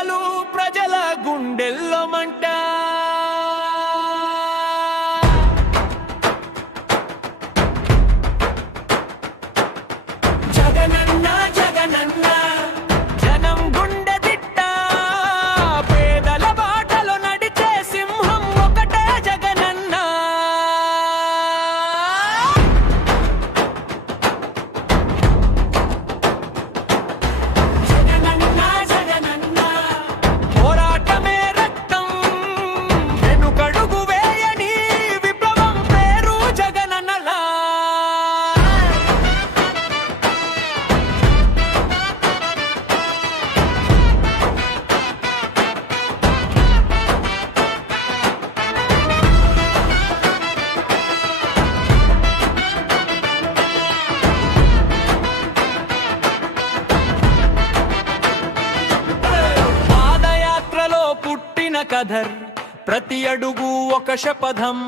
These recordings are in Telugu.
చాలు ప్రజల గుండెల్లో మంట. జగనన్న జగనన్న జనం గుండె దిట్ట, పేదల బాటలో నడిచే సింహం ఒకటే జగనన్న. జగనన్న జగనన్న పోరాటమే రక్తం, వెనుకడుగు వేయని విప్లవం పేరు జగనన్నలా. పాదయాత్రలో పుట్టిన కథర్, ప్రతి అడుగు ఒక శపథం.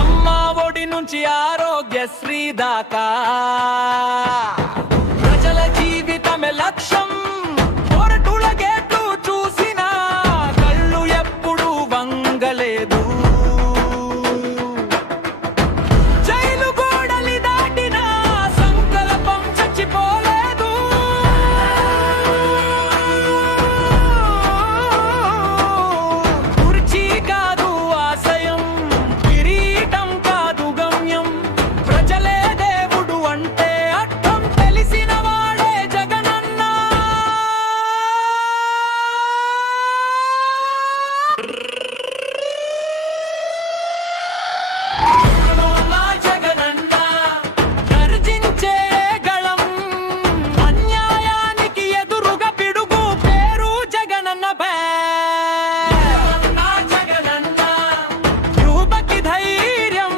అమ్మా ఒడి నుంచి ఆరోగ్యశ్రీ దాకా ప్రజల జీవితమే లక్ష్యం. పొరటుల గేట్లు చూసినా కళ్ళు ఎప్పుడు వంగలేదు. జైలు గోడలి దాటిన సంకల్పం చచ్చిపోలేదు. కుర్చీ కాదు ఆశయం, కిరీటం కాదు గమ్యం. ప్రజలే దేవుడు అంటే అర్థం తెలిసిన వాడే జగనన్న. జగనన్న గర్జించే గళం, అన్యాయానికి ఎదురుగా పిడుగు పేరు జగనన్న. జగనన్న యువకి ధైర్యం,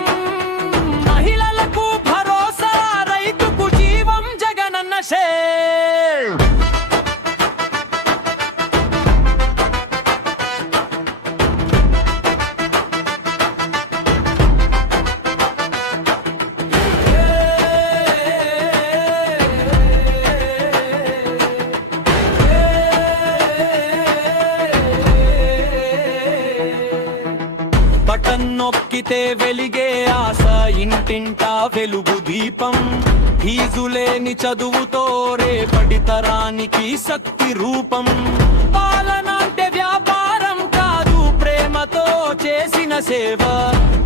మహిళలకు భరోసా, రైతుకు జీవం జగనన్న షే. బటన్ నొక్కితే వెలిగే ఆశ, ఇంటింటా వెలుగు దీపం. ఫీజులేని చదువుతో రేపటి తరానికి శక్తి రూపం. పాలన అంటే వ్యాపారం కాదు, ప్రేమతో చేసిన సేవ.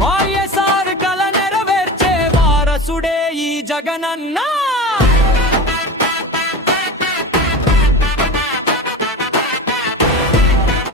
వైఎస్ఆర్ కల నెరవేర్చే వారసుడే ఈ జగనన్న.